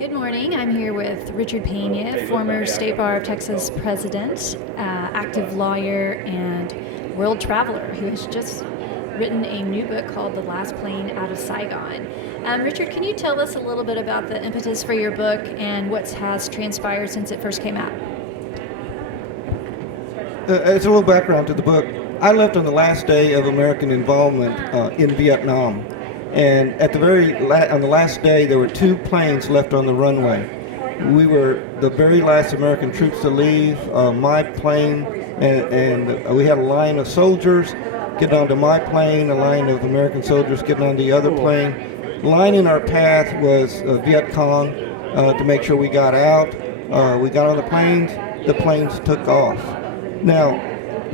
Good morning. I'm here with Richard Pena, former State Bar of Texas president, active lawyer, and world traveler who has just written a new book called The Last Plane Out of Saigon. Richard, can you tell us a little bit about the impetus for your book and what has transpired since it first came out? As a little background to the book, I left on the last day of American involvement in Vietnam. And at on the last day, there were 2 planes left on the runway. We were the very last American troops to leave. My plane, and we had a line of soldiers getting onto my plane, a line of American soldiers getting on the other plane. Lining our path was Viet Cong to make sure we got out. We got on the planes took off. Now,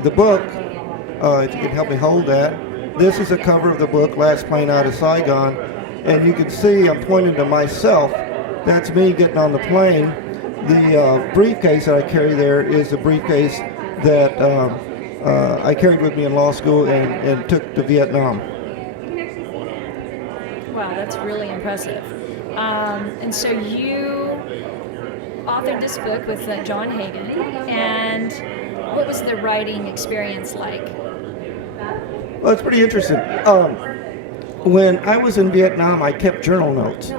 the book, if you could help me hold that, this is a cover of the book, Last Plane Out of Saigon, and you can see I'm pointing to myself. That's me getting on the plane. The briefcase that I carry there is the briefcase that I carried with me in law school and took to Vietnam. Wow, that's really impressive. And so you authored this book with John Hagen, and what was the writing experience like? Well, it's pretty interesting. When I was in Vietnam, I kept journal notes.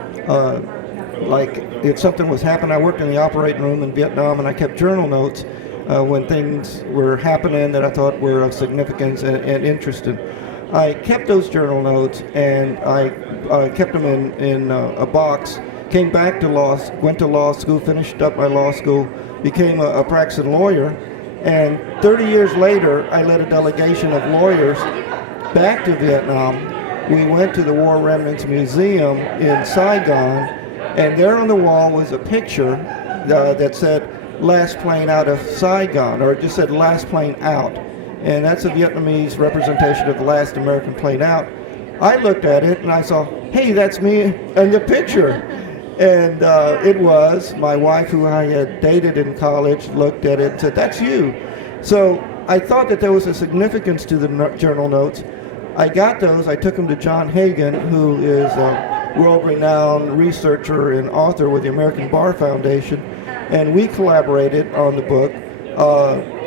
Like if something was happening, I worked in the operating room in Vietnam, and I kept journal notes when things were happening that I thought were of significance and interesting. I kept those journal notes, and I kept them in a box. Came back to went to law school, finished up my law school, became a practicing lawyer, and 30 years later, I led a delegation of lawyers back to Vietnam. We went to the War Remnants Museum in Saigon, and there on the wall was a picture that said "Last Plane Out of Saigon," or it just said "Last Plane Out," and that's a Vietnamese representation of the last American plane out. I looked at it and I saw, hey, that's me in the picture. And it was my wife, who I had dated in college, looked at it and said, that's you. So I thought that there was a significance to the journal notes. I got those. I took them to John Hagen, who is a world-renowned researcher and author with the American Bar Foundation, and we collaborated on the book.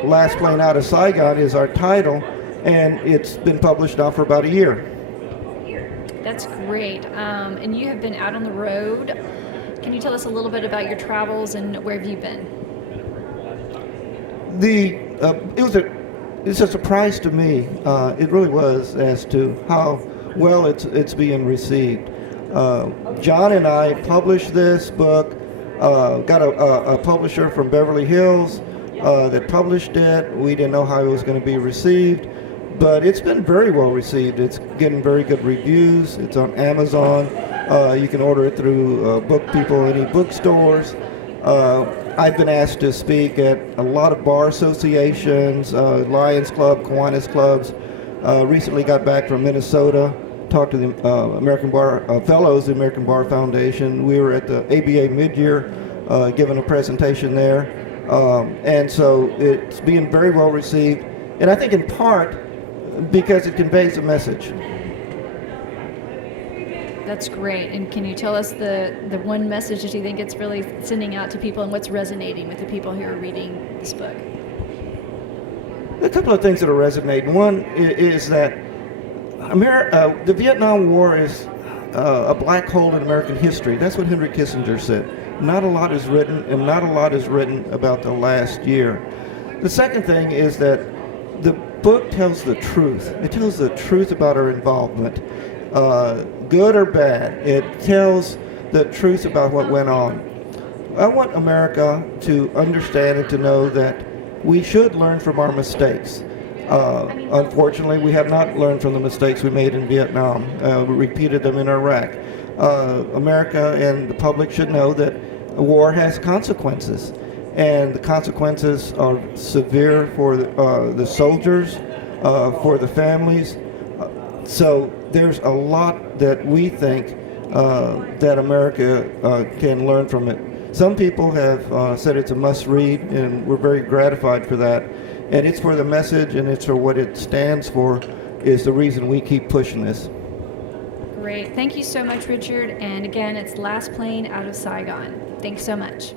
Last Plane Out of Saigon is our title, and it's been published now for about a year. That's great. And you have been out on the road. Can you tell us a little bit about your travels and where have you been? It's a surprise to me. It really was, as to how well it's being received. John and I published this book. Got a publisher from Beverly Hills that published it. We didn't know how it was going to be received, but it's been very well received. It's getting very good reviews. It's on Amazon. You can order it through Book People, any bookstores. I've been asked to speak at a lot of bar associations, Lions Club, Kiwanis clubs. Recently got back from Minnesota, talked to the American Bar Fellows, the American Bar Foundation. We were at the ABA mid-year, giving a presentation there. And so it's being very well received. And I think in part because it conveys a message. That's great. And can you tell us the one message that you think it's really sending out to people and what's resonating with the people who are reading this book? A couple of things that are resonating. One is that the Vietnam War is a black hole in American history. That's what Henry Kissinger said. Not a lot is written, and not a lot is written about the last year. The second thing is that the book tells the truth. It tells the truth about our involvement. Good or bad, it tells the truth about what went on. I want America to understand and to know that we should learn from our mistakes. Unfortunately, we have not learned from the mistakes we made in Vietnam. We repeated them in Iraq. America and the public should know that war has consequences, and the consequences are severe for the soldiers, for the families. So there's a lot that we think that America can learn from it. Some people have said it's a must-read, and we're very gratified for that. And it's for the message, and it's for what it stands for, is the reason we keep pushing this. Great. Great. Thank you so much, Richard. And again, it's Last Plane Out of Saigon. Thanks so much.